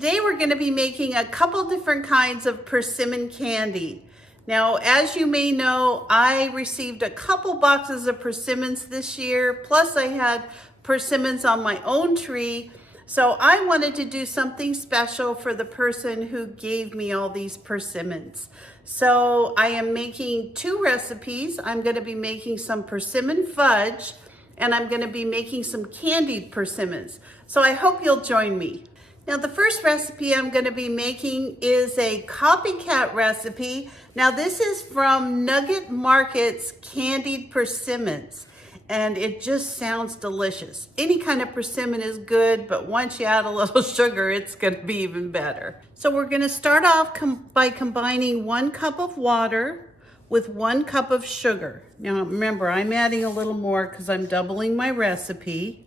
Today we're going to be making a couple different kinds of persimmon candy. Now, as you may know, I received a couple boxes of persimmons this year, plus I had persimmons on my own tree. So I wanted to do something special for the person who gave me all these persimmons. So I am making two recipes. I'm going to be making some persimmon fudge, and I'm going to be making some candied persimmons. So I hope you'll join me. Now, the first recipe I'm going to be making is a Copycat recipe. Now, this is from Nugget Market's Candied Persimmons, and it just sounds delicious. Any kind of persimmon is good, but once you add a little sugar, it's going to be even better. So we're going to start off by combining 1 cup of water with 1 cup of sugar. Now, remember, I'm adding a little more because I'm doubling my recipe.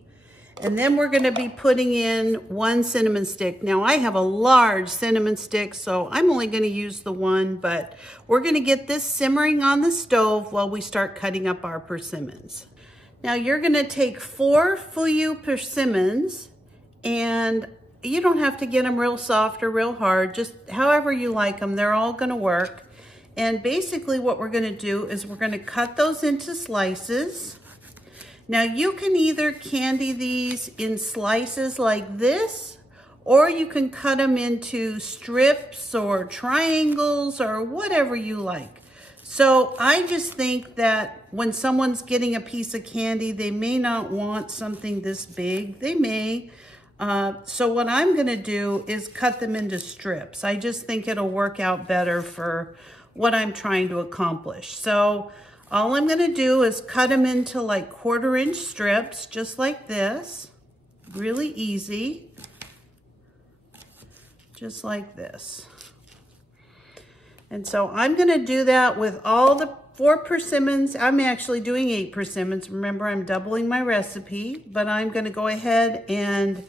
And then we're going to be putting in 1 cinnamon stick. Now, I have a large cinnamon stick, so I'm only going to use the 1, but we're going to get this simmering on the stove while we start cutting up our persimmons. Now, you're going to take 4 Fuyu persimmons, and you don't have to get them real soft or real hard, just however you like them. They're all going to work. And basically what we're going to do is we're going to cut those into slices. Now, you can either candy these in slices like this, or you can cut them into strips or triangles or whatever you like. So I just think that when someone's getting a piece of candy, they may not want something this big. They may. So what I'm going to do is cut them into strips. I just think it'll work out better for what I'm trying to accomplish. So all I'm going to do is cut them into like 1/4-inch strips, just like this. Really easy. Just like this. And so I'm going to do that with all the 4 persimmons. I'm actually doing 8 persimmons. Remember, I'm doubling my recipe, but I'm going to go ahead and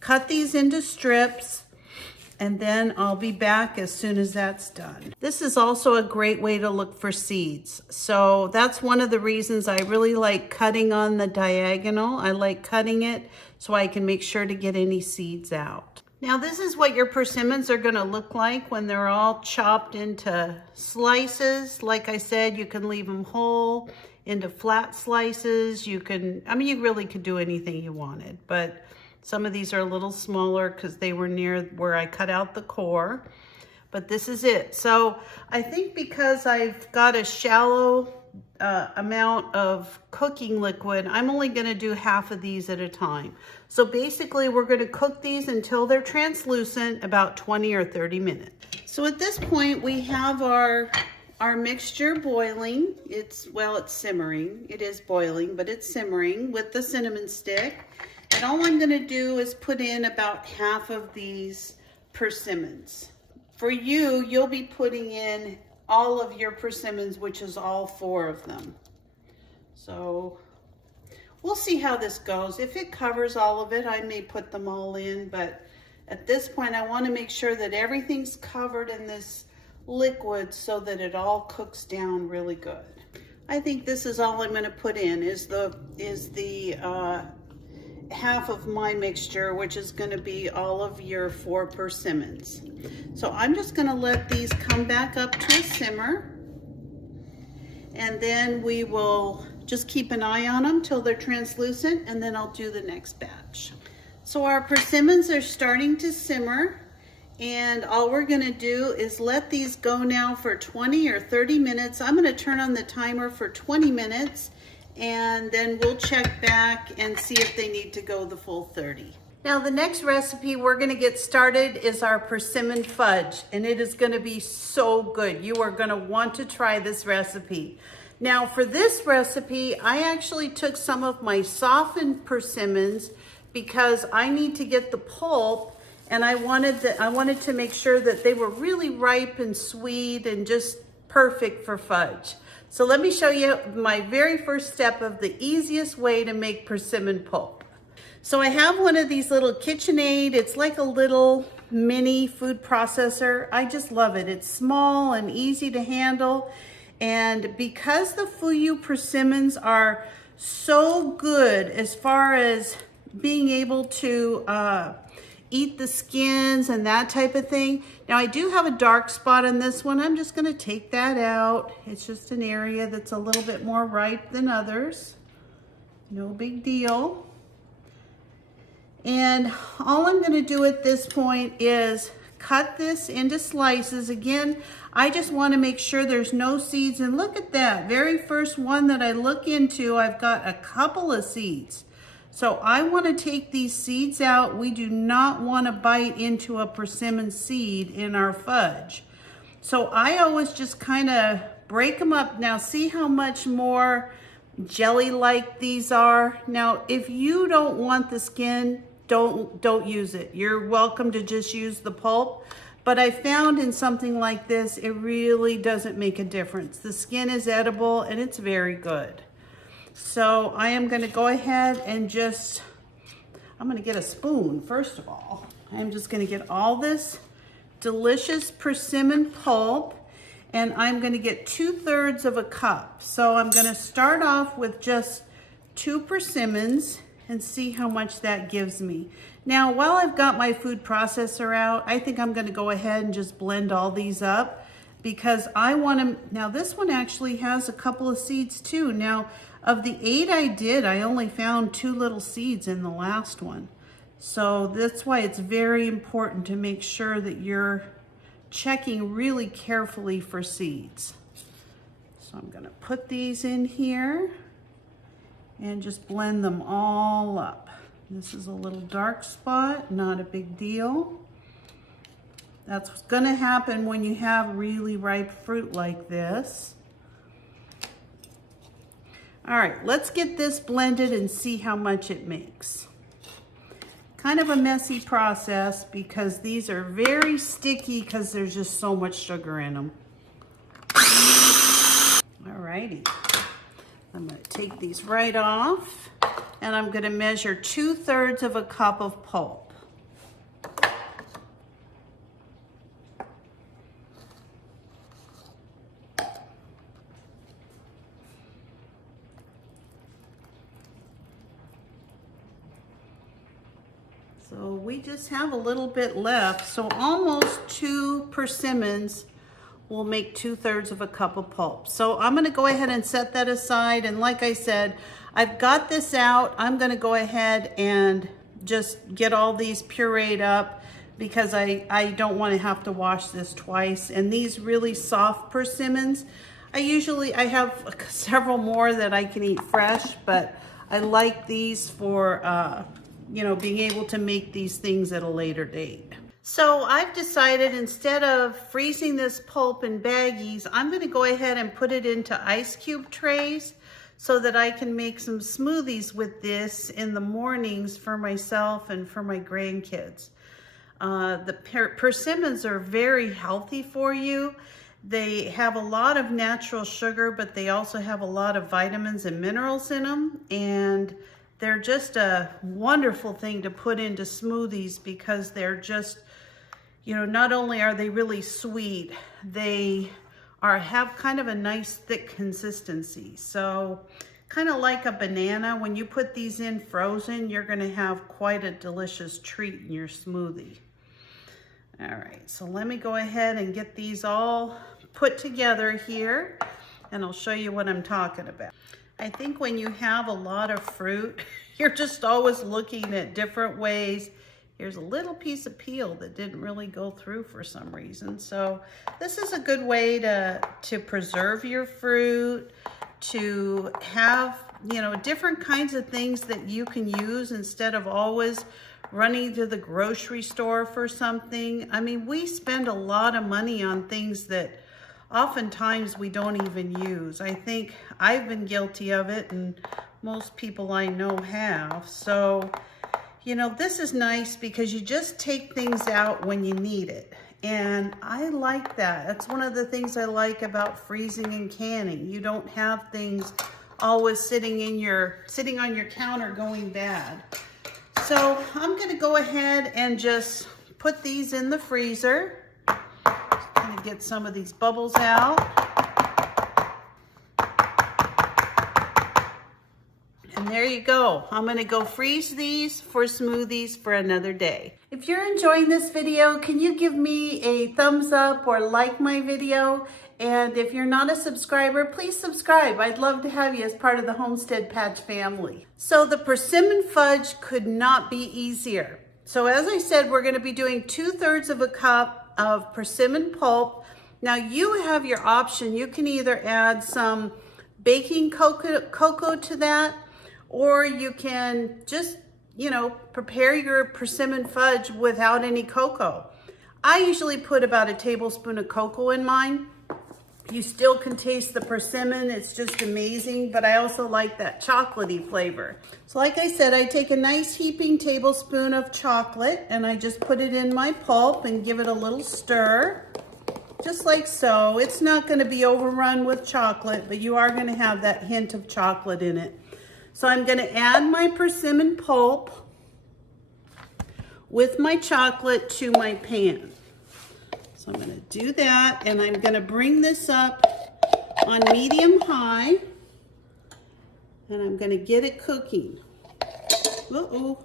cut these into strips. And then I'll be back as soon as that's done. This is also a great way to look for seeds. So that's one of the reasons I really like cutting on the diagonal. I like cutting it so I can make sure to get any seeds out. Now, this is what your persimmons are gonna look like when they're all chopped into slices. Like I said, you can leave them whole into flat slices. You really could do anything you wanted, but some of these are a little smaller because they were near where I cut out the core, but this is it. So I think because I've got a shallow amount of cooking liquid, I'm only going to do half of these at a time. So basically we're going to cook these until they're translucent, about 20 or 30 minutes. So at this point we have our mixture boiling. It's simmering. It is boiling, but it's simmering with the cinnamon stick. And all I'm going to do is put in about half of these persimmons. For you, you'll be putting in all of your persimmons, which is all 4 of them. So we'll see how this goes. If it covers all of it, I may put them all in, but at this point I want to make sure that everything's covered in this liquid so that it all cooks down really good. I think this is all I'm going to put in is the half of my mixture, which is going to be all of your 4 persimmons. So I'm just going to let these come back up to a simmer, and then we will just keep an eye on them till they're translucent, and then I'll do the next batch. So our persimmons are starting to simmer, and all we're going to do is let these go now for 20 or 30 minutes. I'm going to turn on the timer for 20 minutes, and then we'll check back and see if they need to go the full 30. Now, the next recipe we're going to get started is our persimmon fudge, and it is going to be so good. You are going to want to try this recipe. Now, for this recipe, I actually took some of my softened persimmons because I need to get the pulp, and I wanted to make sure that they were really ripe and sweet and just perfect for fudge. So let me show you my very first step of the easiest way to make persimmon pulp. So I have one of these little KitchenAid. It's like a little mini food processor. I just love it. It's small and easy to handle. And because the Fuyu persimmons are so good as far as being able to eat the skins and that type of thing. Now I do have a dark spot on this one. I'm just gonna take that out. It's just an area that's a little bit more ripe than others. No big deal. And all I'm gonna do at this point is cut this into slices. Again, I just wanna make sure there's no seeds. And look at that, very first one that I look into, I've got a couple of seeds. So I wanna take these seeds out. We do not wanna bite into a persimmon seed in our fudge. So I always just kinda break them up. Now see how much more jelly-like these are? Now, if you don't want the skin, don't use it. You're welcome to just use the pulp. But I found in something like this, it really doesn't make a difference. The skin is edible and it's very good. So I am gonna go ahead and I'm gonna get a spoon first of all. I'm just gonna get all this delicious persimmon pulp, and I'm gonna get 2/3 of a cup. So I'm gonna start off with just 2 persimmons and see how much that gives me. Now, while I've got my food processor out, I think I'm gonna go ahead and just blend all these up because I wanna, now this one actually has a couple of seeds too. Now, of the 8 I did, I only found 2 little seeds in the last one. So that's why it's very important to make sure that you're checking really carefully for seeds. So I'm gonna put these in here and just blend them all up. This is a little dark spot, not a big deal. That's what's gonna happen when you have really ripe fruit like this. All right, let's get this blended and see how much it makes. Kind of a messy process because these are very sticky because there's just so much sugar in them. All righty. I'm gonna take these right off and I'm gonna measure 2/3 of a cup of pulp. So we just have a little bit left. So almost 2 persimmons will make 2/3 of a cup of pulp. So I'm gonna go ahead and set that aside. And like I said, I've got this out. I'm gonna go ahead and just get all these pureed up because I don't wanna have to wash this twice. And these really soft persimmons, I have several more that I can eat fresh, but I like these for, you know, being able to make these things at a later date. So I've decided instead of freezing this pulp in baggies, I'm gonna go ahead and put it into ice cube trays so that I can make some smoothies with this in the mornings for myself and for my grandkids. The persimmons are very healthy for you. They have a lot of natural sugar, but they also have a lot of vitamins and minerals in them. And they're just a wonderful thing to put into smoothies because they're just, you know, not only are they really sweet, they have kind of a nice thick consistency. So kind of like a banana, when you put these in frozen, you're gonna have quite a delicious treat in your smoothie. All right, so let me go ahead and get these all put together here and I'll show you what I'm talking about. I think when you have a lot of fruit, you're just always looking at different ways. Here's a little piece of peel that didn't really go through for some reason. So this is a good way to preserve your fruit, to have, you know, different kinds of things that you can use instead of always running to the grocery store for something. I mean, we spend a lot of money on things that oftentimes we don't even use. I think I've been guilty of it and most people I know have. So, you know, this is nice because you just take things out when you need it. And I like that. That's one of the things I like about freezing and canning. You don't have things always sitting on your counter going bad. So I'm gonna go ahead and just put these in the freezer. Get some of these bubbles out. And there you go. I'm gonna go freeze these for smoothies for another day. If you're enjoying this video, can you give me a thumbs up or like my video? And if you're not a subscriber, please subscribe. I'd love to have you as part of the Homestead Patch family. So the Persimmon Fudge could not be easier. So as I said, we're gonna be doing 2/3 of a cup of persimmon pulp. Now you have your option. You can either add some baking cocoa to that, or you can just, you know, prepare your persimmon fudge without any cocoa. I usually put about a tablespoon of cocoa in mine. You still can taste the persimmon, it's just amazing, but I also like that chocolatey flavor. So like I said, I take a nice heaping tablespoon of chocolate and I just put it in my pulp and give it a little stir, just like so. It's not gonna be overrun with chocolate, but you are gonna have that hint of chocolate in it. So I'm gonna add my persimmon pulp with my chocolate to my pan. So I'm gonna do that, and I'm gonna bring this up on medium high, and I'm gonna get it cooking. Uh-oh.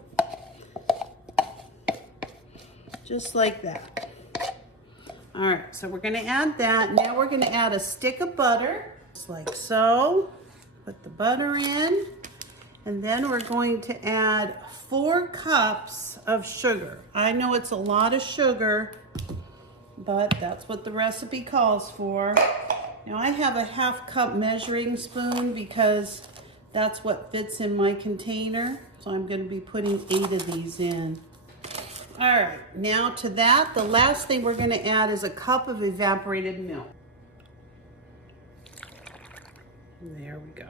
Just like that. All right, so we're gonna add that. Now we're gonna add a stick of butter, just like so. Put the butter in, and then we're going to add 4 cups of sugar. I know it's a lot of sugar, but that's what the recipe calls for. Now I have a 1/2 cup measuring spoon because that's what fits in my container. So I'm gonna be putting 8 of these in. All right, now to that, the last thing we're gonna add is a cup of evaporated milk. There we go.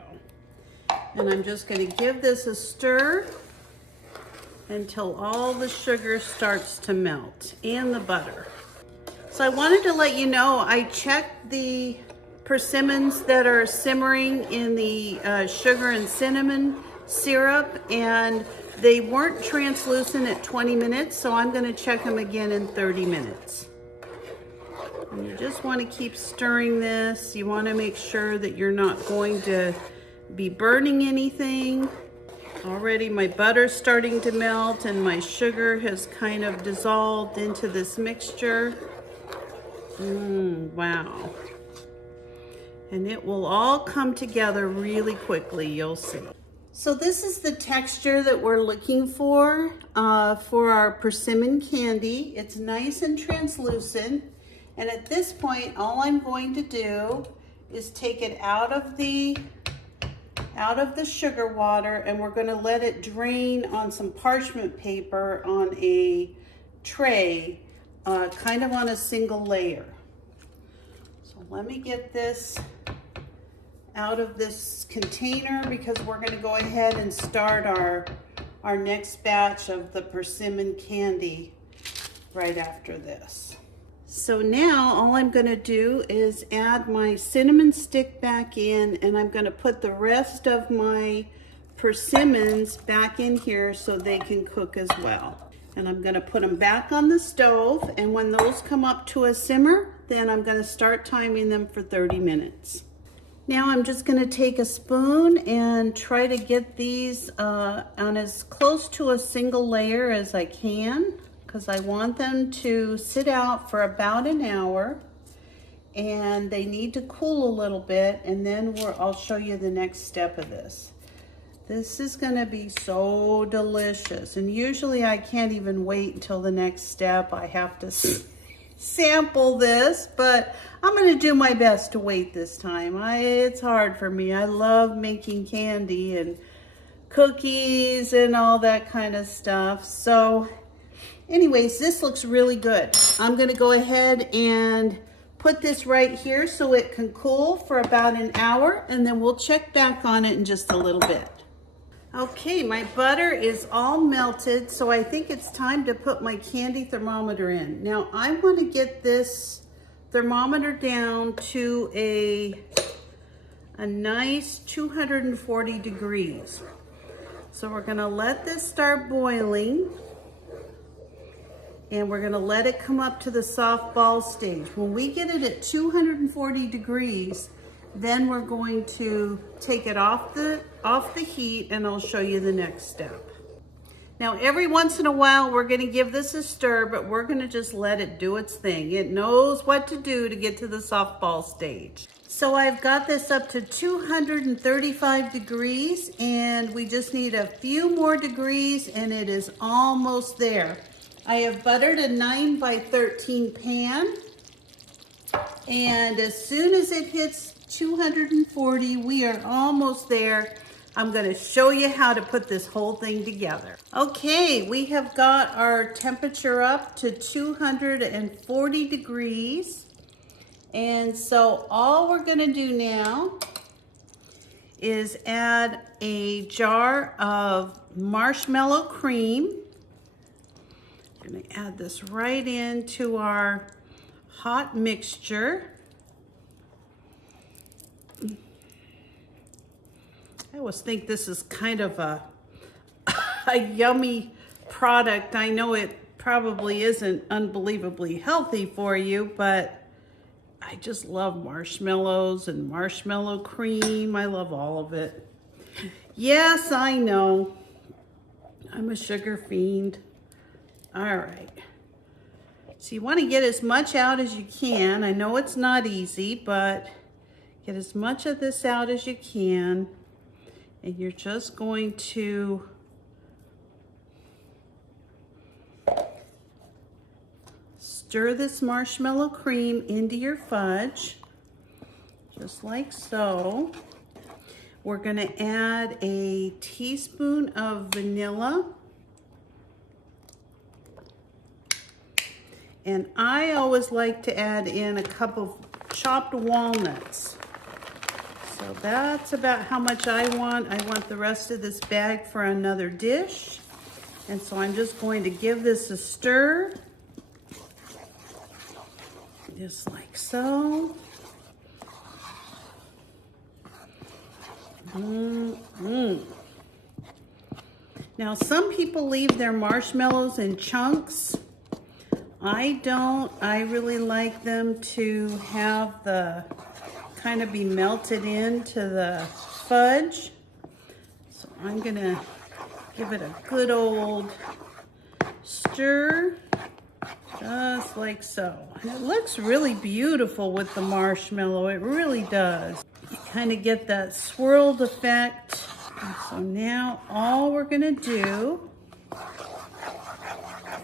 And I'm just gonna give this a stir until all the sugar starts to melt and the butter. So I wanted to let you know, I checked the persimmons that are simmering in the sugar and cinnamon syrup, and they weren't translucent at 20 minutes, so I'm gonna check them again in 30 minutes. And you just wanna keep stirring this. You wanna make sure that you're not going to be burning anything. Already my butter's starting to melt and my sugar has kind of dissolved into this mixture. Wow. And it will all come together really quickly, you'll see. So this is the texture that we're looking for our persimmon candy. It's nice and translucent. And at this point, all I'm going to do is take it out of the sugar water, and we're gonna let it drain on some parchment paper on a tray, kind of on a single layer. So let me get this out of this container because we're gonna go ahead and start our next batch of the persimmon candy right after this. So now all I'm gonna do is add my cinnamon stick back in, and I'm gonna put the rest of my persimmons back in here so they can cook as well. And I'm gonna put them back on the stove, and when those come up to a simmer, then I'm gonna start timing them for 30 minutes. Now I'm just gonna take a spoon and try to get these on as close to a single layer as I can, because I want them to sit out for about an hour, and they need to cool a little bit, and then I'll show you the next step of this. This is gonna be so delicious, and usually I can't even wait until the next step. I have to sample this, but I'm gonna do my best to wait this time. It's hard for me. I love making candy and cookies and all that kind of stuff. So anyways, this looks really good. I'm gonna go ahead and put this right here so it can cool for about an hour, and then we'll check back on it in just a little bit. Okay, my butter is all melted, so I think it's time to put my candy thermometer in. Now I want to get this thermometer down to a nice 240 degrees. So we're gonna let this start boiling, and we're gonna let it come up to the soft ball stage. When we get it at 240 degrees, Then we're going to take it off the heat, and I'll show you the next step. Now, every once in a while, we're gonna give this a stir, but we're gonna just let it do its thing. It knows what to do to get to the softball stage. So I've got this up to 235 degrees, and we just need a few more degrees, and it is almost there. I have buttered a 9 by 13 pan, and as soon as it hits 240, we are almost there. I'm gonna show you how to put this whole thing together. Okay, we have got our temperature up to 240 degrees. And so all we're gonna do now is add a jar of marshmallow cream. I'm gonna add this right into our hot mixture. I always think this is kind of a yummy product. I know it probably isn't unbelievably healthy for you, but I just love marshmallows and marshmallow cream. I love all of it. Yes, I know. I'm a sugar fiend. All right. So you want to get as much out as you can. I know it's not easy, but get as much of this out as you can. And you're just going to stir this marshmallow cream into your fudge, just like so. We're gonna add a teaspoon of vanilla. And I always like to add in a cup of chopped walnuts. So that's about how much I want. I want the rest of this bag for another dish. And so I'm just going to give this a stir. Just like so. Now, some people leave their marshmallows in chunks. I don't. I really like them to have the kind of be melted into the fudge. So I'm gonna give it a good old stir, just like so. And it looks really beautiful with the marshmallow, it really does. You kind of get that swirled effect. And so now all we're gonna do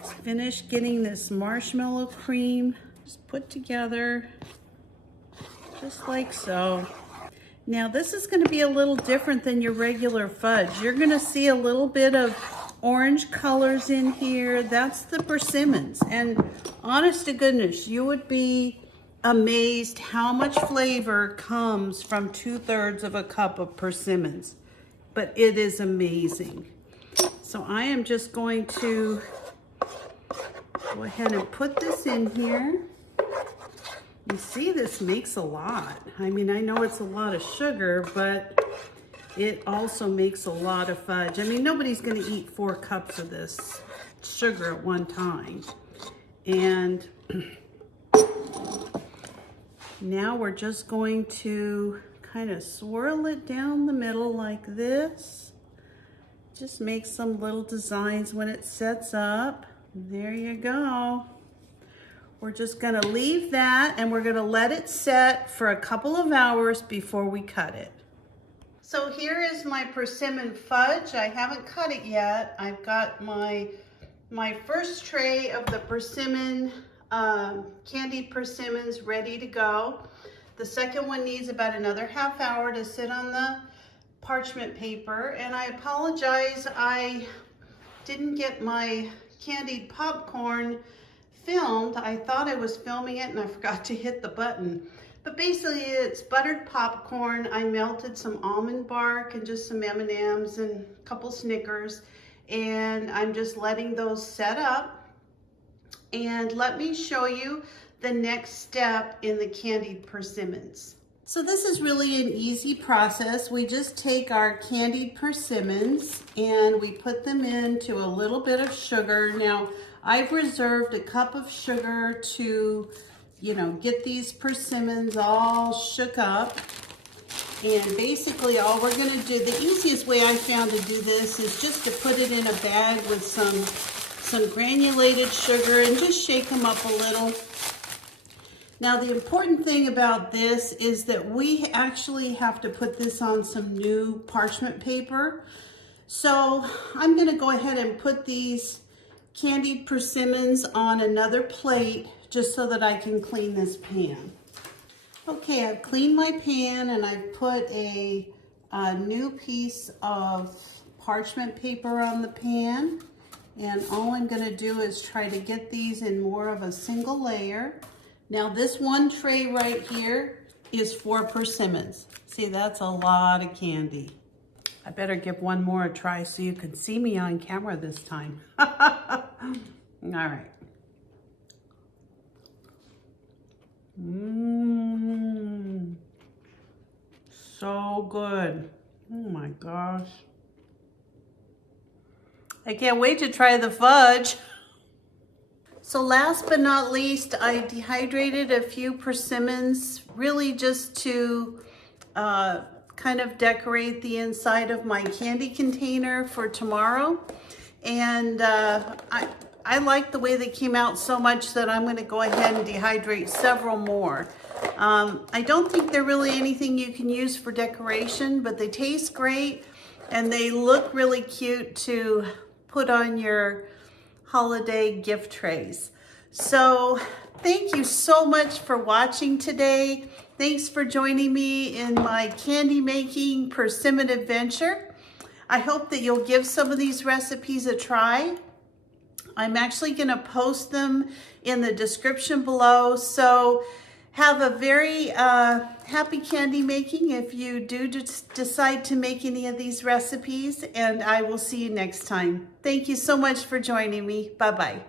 is finish getting this marshmallow cream just put together. Just like so. Now this is going to be a little different than your regular fudge. You're going to see a little bit of orange colors in here. That's the persimmons. And honest to goodness, you would be amazed how much flavor comes from 2/3 of a cup of persimmons. But it is amazing. So I am just going to go ahead and put this in here. You see, this makes a lot. I mean, I know it's a lot of sugar, but it also makes a lot of fudge. I mean, nobody's gonna eat 4 cups of this sugar at one time. And now we're just going to kind of swirl it down the middle like this. Just make some little designs when it sets up. There you go. We're just gonna leave that and we're gonna let it set for a couple of hours before we cut it. So here is my persimmon fudge. I haven't cut it yet. I've got my first tray of the persimmon, candied persimmons ready to go. The second one needs about another half hour to sit on the parchment paper. And I apologize, I didn't get my candied popcorn filmed. I thought I was filming it and I forgot to hit the button. But basically it's buttered popcorn. I melted some almond bark and just some M&Ms and a couple Snickers. And I'm just letting those set up. And let me show you the next step in the candied persimmons. So this is really an easy process. We just take our candied persimmons and we put them into a little bit of sugar. Now, I've reserved a cup of sugar to, you know, get these persimmons all shook up. And basically all we're gonna do, the easiest way I found to do this is just to put it in a bag with some granulated sugar and just shake them up a little. Now the important thing about this is that we actually have to put this on some new parchment paper. So I'm gonna go ahead and put these candied persimmons on another plate just so that I can clean this pan. Okay, I've cleaned my pan and I've put a new piece of parchment paper on the pan. And all I'm gonna do is try to get these in more of a single layer. Now this one tray right here is for persimmons. See, that's a lot of candy. I better give one more a try so you can see me on camera this time. All right. So good. Oh my gosh. I can't wait to try the fudge. So last but not least, I dehydrated a few persimmons, really just to kind of decorate the inside of my candy container for tomorrow. And I like the way they came out so much that I'm gonna go ahead and dehydrate several more. I don't think they're really anything you can use for decoration, but they taste great and they look really cute to put on your holiday gift trays. So thank you so much for watching today. Thanks for joining me in my candy making persimmon adventure. I hope that you'll give some of these recipes a try. I'm actually gonna post them in the description below. So have a very happy candy making if you do decide to make any of these recipes, and I will see you next time. Thank you so much for joining me. Bye-bye.